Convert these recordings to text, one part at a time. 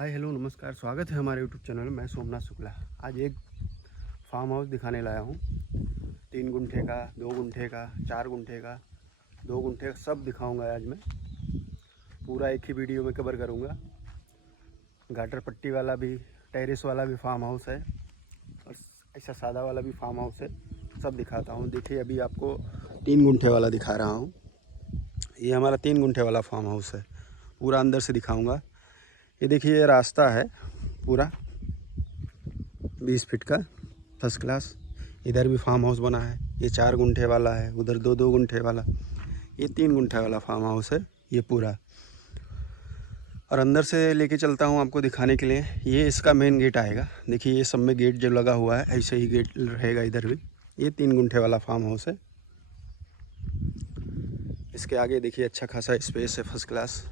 Hi hello नमस्कार, स्वागत है हमारे यूट्यूब चैनल में। मैं सोमनाथ शुक्ला। आज एक फार्म हाउस दिखाने लाया हूँ। 3 गुंठे का, 2 गुंठे का, 4 गुंठे का, 2 गुंठे का, सब दिखाऊंगा आज मैं। पूरा एक ही वीडियो में कवर करूँगा। गाटर पट्टी वाला भी, टेरेस वाला भी फार्म हाउस है और ऐसा सादा वाला भी फार्म हाउस है। सब दिखाता हूँ। देखिए, अभी आपको 3 गुंठे वाला दिखा रहा हूँ। ये हमारा 3 गुंठे वाला फार्म हाउस है। पूरा अंदर से दिखाऊँगा। ये देखिए, ये रास्ता है पूरा 20 फीट का, फर्स्ट क्लास। इधर भी फार्म हाउस बना है। ये 4 गुंठे वाला है, उधर 2-2 गुंठे वाला। ये 3 गुंठे वाला फार्म हाउस है ये पूरा। और अंदर से लेके चलता हूँ आपको दिखाने के लिए। ये इसका मेन गेट आएगा। देखिए, ये सब में गेट जो लगा हुआ है, ऐसे ही गेट रहेगा इधर भी। ये 3 गुंठे वाला फार्म हाउस है। इसके आगे देखिए, अच्छा खासा स्पेस है, फर्स्ट क्लास।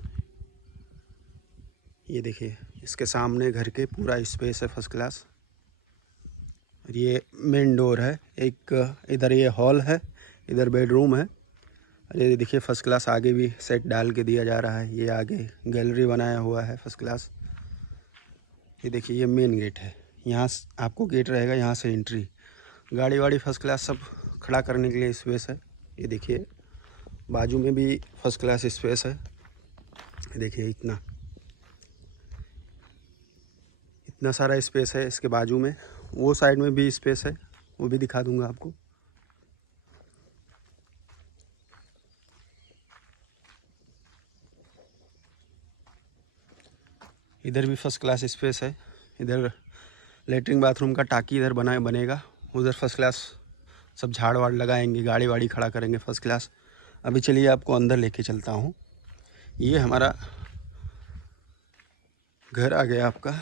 ये देखिए, इसके सामने घर के पूरा स्पेस है, फर्स्ट क्लास। ये मेन डोर है। एक इधर ये हॉल है, इधर बेडरूम है। ये देखिए, फर्स्ट क्लास। आगे भी सेट डाल के दिया जा रहा है। ये आगे गैलरी बनाया हुआ है, फर्स्ट क्लास। ये देखिए, ये मेन गेट है। यहाँ आपको गेट रहेगा, यहाँ से एंट्री। गाड़ी वाड़ी फर्स्ट क्लास सब खड़ा करने के लिए स्पेस है। ये देखिए, बाजू में भी फर्स्ट क्लास स्पेस है। ये देखिए, इतना सारा स्पेस है इसके बाजू में। वो साइड में भी स्पेस है, वो भी दिखा दूंगा आपको। इधर भी फर्स्ट क्लास स्पेस है। इधर लेटरिन बाथरूम का टाकी इधर बनेगा। उधर फर्स्ट क्लास सब झाड़ वाड़ लगाएंगे, गाड़ी वाड़ी खड़ा करेंगे, फर्स्ट क्लास। अभी चलिए आपको अंदर लेके चलता हूँ। ये हमारा घर आ गया आपका।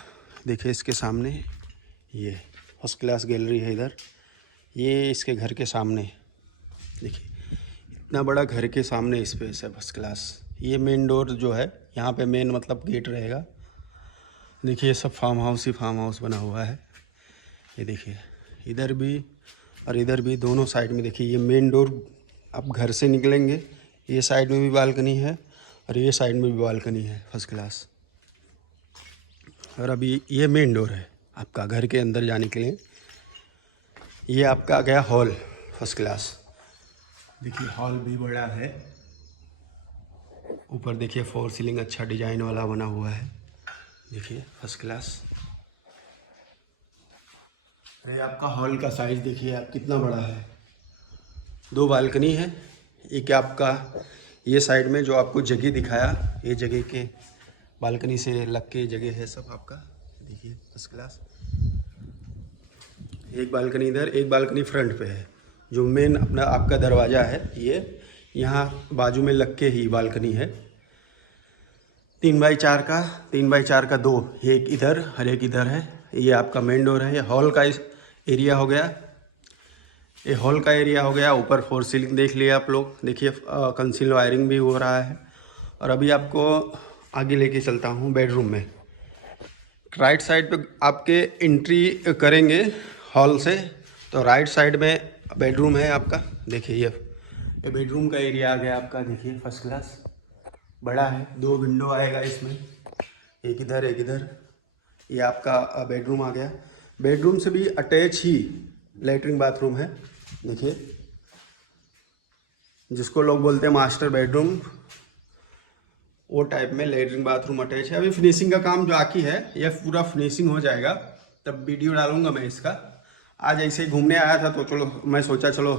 देखिए, इसके सामने ये फर्स्ट क्लास गैलरी है इधर। ये इसके घर के सामने देखिए, इतना बड़ा घर के सामने स्पेस है, फर्स्ट क्लास। ये मेन डोर जो है, यहाँ पे मेन मतलब गेट रहेगा। देखिए, सब फार्म हाउस ही फार्म हाउस बना हुआ है। ये देखिए, इधर भी और इधर भी, दोनों साइड में देखिए, ये मेन डोर। आप घर से निकलेंगे, ये साइड में भी बालकनी है और ये साइड में भी बालकनी है, फर्स्ट क्लास। और अभी ये मेन डोर है आपका घर के अंदर जाने के लिए। ये आपका आ गया हॉल, फर्स्ट क्लास। देखिए, हॉल भी बड़ा है। ऊपर देखिए, फोर सीलिंग अच्छा डिजाइन वाला बना हुआ है। देखिए, फर्स्ट क्लास। ये आपका हॉल का साइज देखिए आप, कितना बड़ा है। 2 बालकनी है। एक आपका ये साइड में जो आपको जगह दिखाया, ये जगह के बालकनी से लग के जगह है सब आपका। देखिए, फर्स्ट क्लास। एक बालकनी इधर, एक बालकनी फ्रंट पे है। जो मेन अपना आपका दरवाज़ा है, ये यहाँ बाजू में लग के ही बालकनी है। 3x4 का, 3x4 का 2, एक इधर और एक इधर है। ये आपका मेन डोर है। ये हॉल का एरिया हो गया। ये हॉल का एरिया हो गया। ऊपर फोर सीलिंग देख लिया आप लोग। देखिए, कंसील वायरिंग भी हो रहा है। और अभी आपको आगे लेके चलता हूँ बेडरूम में। राइट साइड पे आपके एंट्री करेंगे हॉल से, तो राइट साइड में बेडरूम है आपका। देखिए, ये बेडरूम का एरिया आ गया आपका। देखिए, फर्स्ट क्लास बड़ा है। 2 विंडो आएगा इसमें, एक इधर एक इधर। ये आपका बेडरूम आ गया। बेडरूम से भी अटैच ही लेटरिन बाथरूम है। देखिए, जिसको लोग बोलते हैं मास्टर बेडरूम, वो टाइप में लेटरिन बाथरूम अटैच है। अभी फिनिशिंग का काम जो बाकी है, यह पूरा फिनिशिंग हो जाएगा तब वीडियो डालूंगा मैं इसका। आज ऐसे ही घूमने आया था तो चलो, मैं सोचा चलो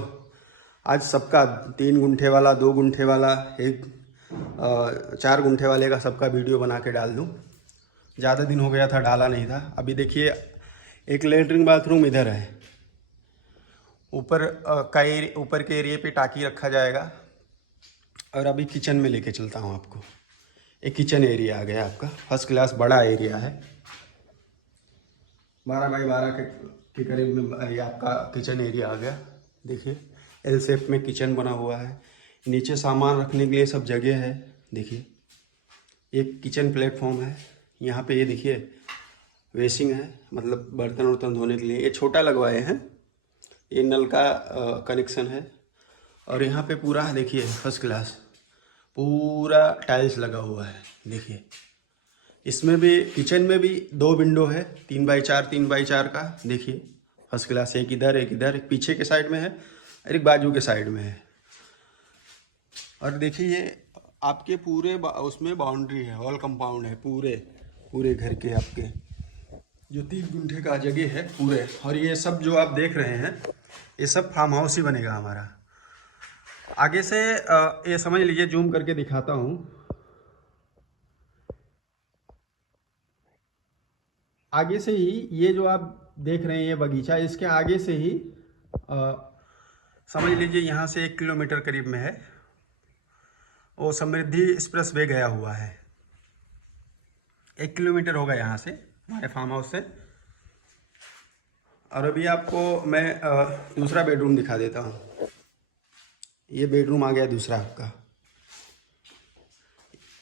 आज सबका 3 गुंठे वाला, 2 गुंठे वाला, 4 गुंठे वाले का सबका वीडियो बना के डाल दूँ। ज़्यादा दिन हो गया था, डाला नहीं था। अभी देखिए, एक लेटरिन बाथरूम इधर है। ऊपर के एरिया पे टाकी रखा जाएगा। और अभी किचन में लेके चलता हूँ आपको। एक किचन एरिया आ गया आपका, फर्स्ट क्लास बड़ा एरिया है। 12x12 के करीब में ये आपका किचन एरिया आ गया। देखिए, एल शेप में किचन बना हुआ है। नीचे सामान रखने के लिए सब जगह है। देखिए, एक किचन प्लेटफॉर्म है यहाँ पे। ये देखिए, वेसिंग है, मतलब बर्तन वर्तन धोने के लिए। ये छोटा लगवाए हैं, ये नल का कनेक्शन है। और यहाँ पे पूरा देखिए, फर्स्ट क्लास पूरा टाइल्स लगा हुआ है। देखिए, इसमें भी किचन में भी 2 विंडो है, 3x4 3x4 का। देखिए फर्स्ट क्लास, एक इधर एक पीछे के साइड में है और एक बाजू के साइड में है। और देखिए ये आपके पूरे उसमें बाउंड्री है, हॉल कंपाउंड है पूरे घर के आपके जो 3 गुंठे का जगह है पूरे। और ये सब जो आप देख रहे हैं ये सब फार्म हाउस ही बनेगा हमारा। आगे से ये समझ लीजिए, जूम करके दिखाता हूँ। आगे से ही ये जो आप देख रहे हैं ये बगीचा, इसके आगे से ही समझ लीजिए यहाँ से 1 किलोमीटर करीब में है वो समृद्धि एक्सप्रेस वे गया हुआ है। 1 किलोमीटर होगा यहाँ से हमारे फार्म हाउस से। और अभी आपको मैं दूसरा बेडरूम दिखा देता हूँ। ये बेडरूम आ गया दूसरा आपका।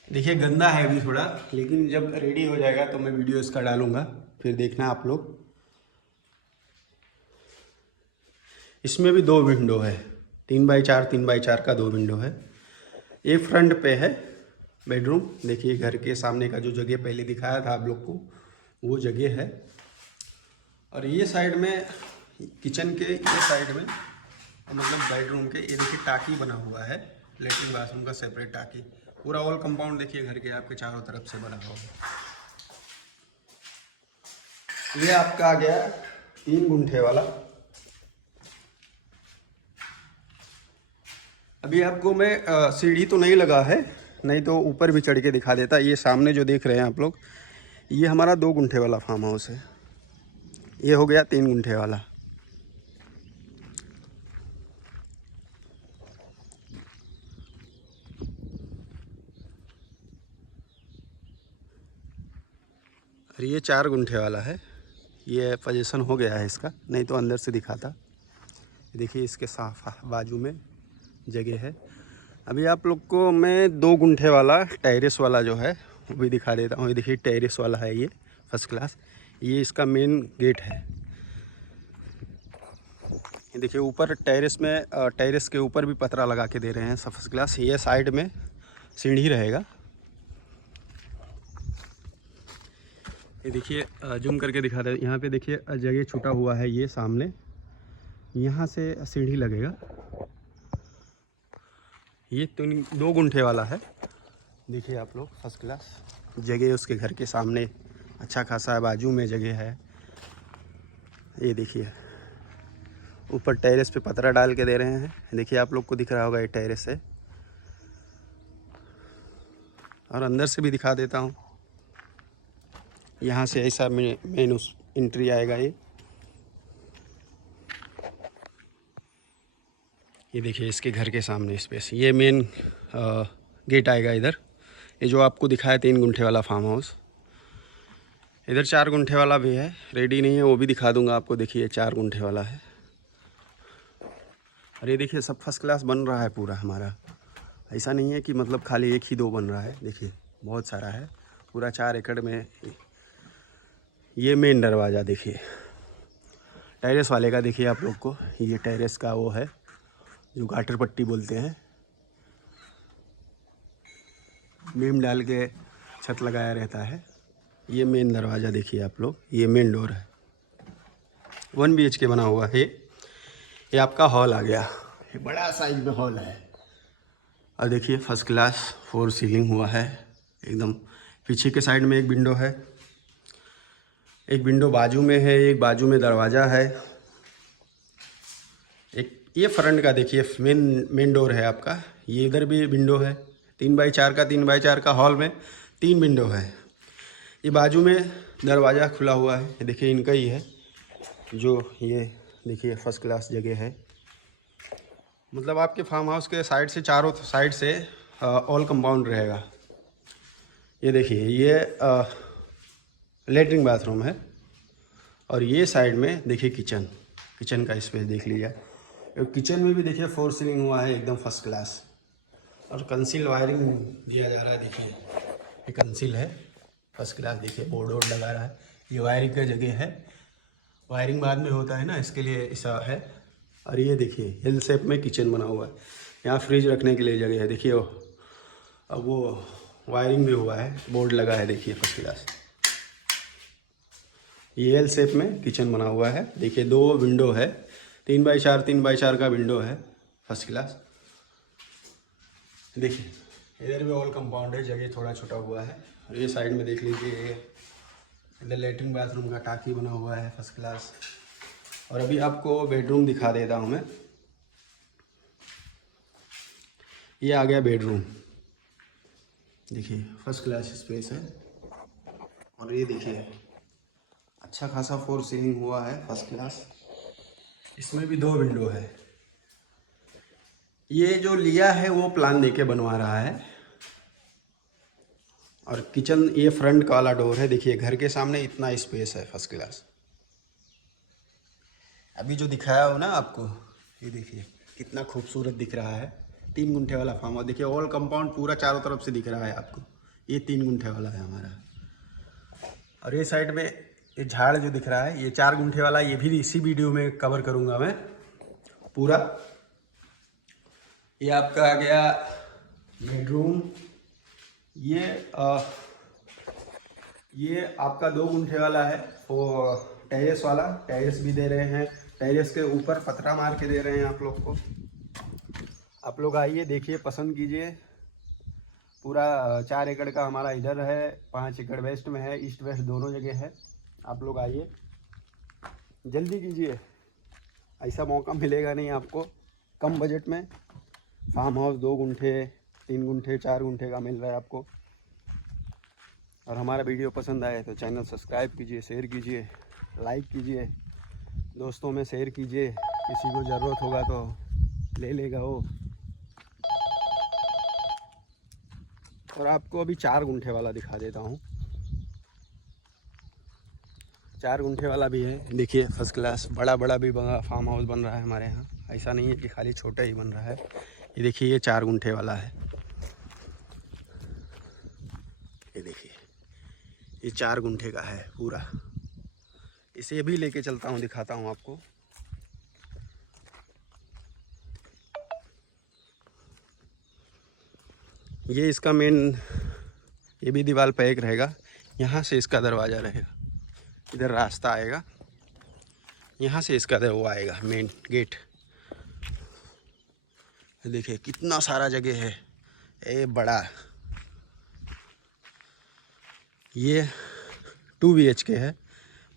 देखिए गंदा है अभी थोड़ा, लेकिन जब रेडी हो जाएगा तो मैं वीडियो इसका डालूंगा, फिर देखना आप लोग। इसमें भी 2 विंडो है, 3x4 का 2 विंडो है। एक फ्रंट पे है बेडरूम। देखिए घर के सामने का जो जगह पहले दिखाया था आप लोग को, वो जगह है। और ये साइड में किचन के ये साइड में मतलब बेडरूम के ये देखिए टाकी बना हुआ है, लेटरिन बाथरूम का सेपरेट टाकी। पूरा ऑल कंपाउंड देखिए घर के आपके चारों तरफ से बना हुआ है। ये आपका आ गया 3 गुंठे वाला। अभी आपको मैं सीढ़ी तो नहीं लगा है, नहीं तो ऊपर भी चढ़ के दिखा देता। ये सामने जो देख रहे हैं आप लोग, ये हमारा 2 गुंठे वाला फार्म हाउस है। ये हो गया 3 गुंठे वाला। और ये 4 गुंठे वाला है। ये पोजीशन हो गया है इसका, नहीं तो अंदर से दिखाता। देखिए इसके साफ बाजू में जगह है। अभी आप लोग को मैं 2 गुंठे वाला टेरेस वाला जो है वो भी दिखा देता हूँ। ये देखिए टेरेस वाला है, ये फर्स्ट क्लास। ये इसका मेन गेट है। ये देखिए ऊपर टेरेस में, टेरेस के ऊपर भी पतरा लगा के दे रहे हैं सब फर्स्ट क्लास। ये साइड में सीढ़ी रहेगा। ये देखिए जूम करके दिखा दे। यहाँ पे देखिए जगह छूटा हुआ है, ये सामने यहाँ से सीढ़ी लगेगा। ये 2 गुंठे वाला है। देखिए आप लोग फर्स्ट क्लास जगह उसके घर के सामने अच्छा खासा है, बाजू में जगह है। ये देखिए ऊपर टेरेस पे पतरा डाल के दे रहे हैं। देखिए आप लोग को दिख रहा होगा ये टेरेस है। और अंदर से भी दिखा देता हूँ। यहाँ से ऐसा मेन उस एंट्री आएगा। ये देखिए इसके घर के सामने स्पेस, ये मेन गेट आएगा इधर। ये जो आपको दिखाया 3 गुंठे वाला फार्म हाउस। इधर 4 गुंठे वाला भी है, रेडी नहीं है, वो भी दिखा दूंगा आपको। देखिए 4 गुंठे वाला है। और ये देखिए सब फर्स्ट क्लास बन रहा है पूरा हमारा। ऐसा नहीं है कि मतलब खाली 1 ही 2 बन रहा है, देखिए बहुत सारा है पूरा 4 एकड़ में। ये मेन दरवाज़ा देखिए टेरेस वाले का। देखिए आप लोग को ये टेरेस का वो है जो गाटर पट्टी बोलते हैं, बीम डाल के छत लगाया रहता है। ये मेन दरवाज़ा देखिए आप लोग, ये मेन डोर है। 1 BHK बना हुआ है। ये आपका हॉल आ गया, ये बड़ा साइज में हॉल है। और देखिए फर्स्ट क्लास 4 सीलिंग हुआ है एकदम। पीछे के साइड में एक विंडो है, एक विंडो बाजू में है, एक बाजू में दरवाज़ा है। एक ये फ्रंट का देखिए मेन डोर है आपका। ये इधर भी विंडो है, 3x4 का हॉल में 3 विंडो है। ये बाजू में दरवाज़ा खुला हुआ है, ये देखिए इनका ही है। जो ये देखिए फर्स्ट क्लास जगह है। मतलब आपके फार्म हाउस के साइड से, चारों साइड से ऑल कंपाउंड रहेगा। ये देखिए ये लेटरिन बाथरूम है। और ये साइड में देखिए किचन का स्पेस देख लीजिए। किचन में भी देखिए 4 सीलिंग हुआ है एकदम फर्स्ट क्लास। और कंसील वायरिंग दिया जा रहा है। देखिए ये कंसील है फर्स्ट क्लास। देखिए बोर्ड वोर्ड लगा रहा है। ये वायरिंग का जगह है, वायरिंग बाद में होता है ना, इसके लिए ऐसा है। और ये देखिए हिल शेप में किचन बना हुआ है। यहाँ फ्रिज रखने के लिए जगह है। देखिए अब वो वायरिंग भी हुआ है, बोर्ड लगा है, देखिए फर्स्ट क्लास। ये एल शेप में किचन बना हुआ है। देखिए 2 विंडो है, 3x4 का विंडो है, फर्स्ट क्लास। देखिए इधर भी ऑल कंपाउंड है, जगह थोड़ा छोटा हुआ है। और ये साइड में देख लीजिए, इधर लेटरिन बाथरूम का टाकी बना हुआ है, फर्स्ट क्लास। और अभी आपको बेडरूम दिखा देता हूँ मैं। ये आ गया बेडरूम, देखिए फर्स्ट क्लास स्पेस है। और ये देखिए अच्छा खासा 4 सीलिंग हुआ है, फर्स्ट क्लास। इसमें भी 2 विंडो है। ये जो लिया है वो प्लान देके बनवा रहा है। और किचन, ये फ्रंट वाला डोर है, देखिए घर के सामने इतना स्पेस है, फर्स्ट क्लास। अभी जो दिखाया हो ना आपको, ये देखिए कितना खूबसूरत दिख रहा है। 3 गुंठे वाला फार्म हाउस, देखिए ऑल कंपाउंड पूरा चारों तरफ से दिख रहा है आपको। ये 3 गुंठे वाला है हमारा। और ये साइड में ये झाड़ जो दिख रहा है, ये 4 गुंठे वाला, ये भी इसी वीडियो में कवर करूँगा मैं पूरा। ये आपका आ गया बेडरूम। ये आपका 2 गुंठे वाला है, वो टेरेस वाला। टेरेस भी दे रहे हैं, टेरेस के ऊपर पतरा मार के दे रहे हैं आप लोग को। आप लोग आइए, देखिए, पसंद कीजिए। पूरा 4 एकड़ का हमारा इधर है, 5 एकड़ वेस्ट में है, ईस्ट वेस्ट दोनों जगह है। आप लोग आइए, जल्दी कीजिए, ऐसा मौका मिलेगा नहीं आपको। कम बजट में फार्म हाउस 2 गुंठे, 3 गुंठे, 4 गुंठे का मिल रहा है आपको। और हमारा वीडियो पसंद आए तो चैनल सब्सक्राइब कीजिए, शेयर कीजिए, लाइक कीजिए, दोस्तों में शेयर कीजिए। किसी को ज़रूरत होगा तो ले लेगा वो। और आपको अभी 4 गुंठे वाला दिखा देता हूँ। 4 गुंठे वाला भी है, देखिए फर्स्ट क्लास। बड़ा भी फार्म हाउस बन रहा है हमारे यहाँ। ऐसा नहीं है कि खाली छोटा ही बन रहा है। ये देखिए, ये 4 गुंठे वाला है। ये देखिए, ये 4 गुंठे का है पूरा। इसे भी लेके चलता हूँ, दिखाता हूँ आपको। ये इसका मेन, ये भी दीवार पे एक रहेगा। यहाँ से इसका दरवाज़ा रहेगा, इधर रास्ता आएगा, यहाँ से इसका वो आएगा मेन गेट। देखिए कितना सारा जगह है, ये बड़ा। ये 2 BHK है,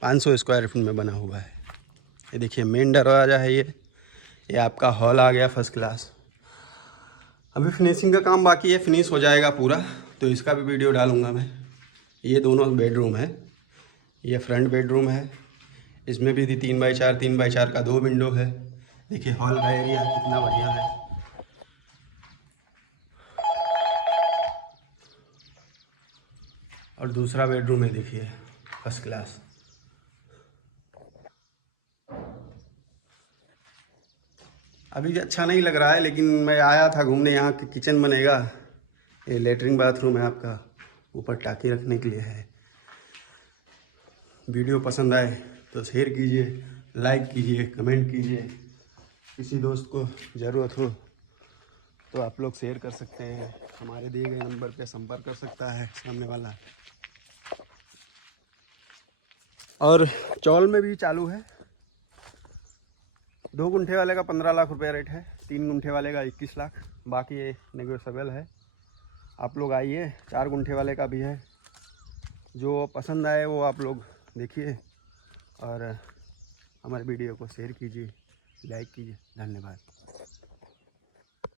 500 स्क्वायर फीट में बना हुआ है। ये देखिए मेन दरवाज़ा है। ये आपका हॉल आ गया, फर्स्ट क्लास। अभी फिनिशिंग का काम बाकी है, फिनिश हो जाएगा पूरा तो इसका भी वीडियो डालूंगा मैं। ये दोनों बेडरूम है, ये फ्रंट बेडरूम है। इसमें भी 3x4 का 2 विंडो है। देखिए हॉल का एरिया कितना बढ़िया है। और दूसरा बेडरूम है, देखिए फर्स्ट क्लास। अभी अच्छा नहीं लग रहा है, लेकिन मैं आया था घूमने, यहाँ की किचन बनेगा। ये लेटरिन बाथरूम है आपका, ऊपर टाकी रखने के लिए है। वीडियो पसंद आए तो शेयर कीजिए, लाइक कीजिए, कमेंट कीजिए। किसी दोस्त को ज़रूरत हो तो आप लोग शेयर कर सकते हैं। हमारे दिए गए नंबर पे संपर्क कर सकता है सामने वाला। और चौल में भी चालू है। 2 गुंठे वाले का 15 लाख रुपया रेट है, 3 गुंठे वाले का 21 लाख। बाकी ये नेगोशिएबल है। आप लोग आइए, 4 गुंठे वाले का भी है। जो पसंद आए वो आप लोग देखिए और हमारे वीडियो को शेयर कीजिए, लाइक कीजिए। धन्यवाद।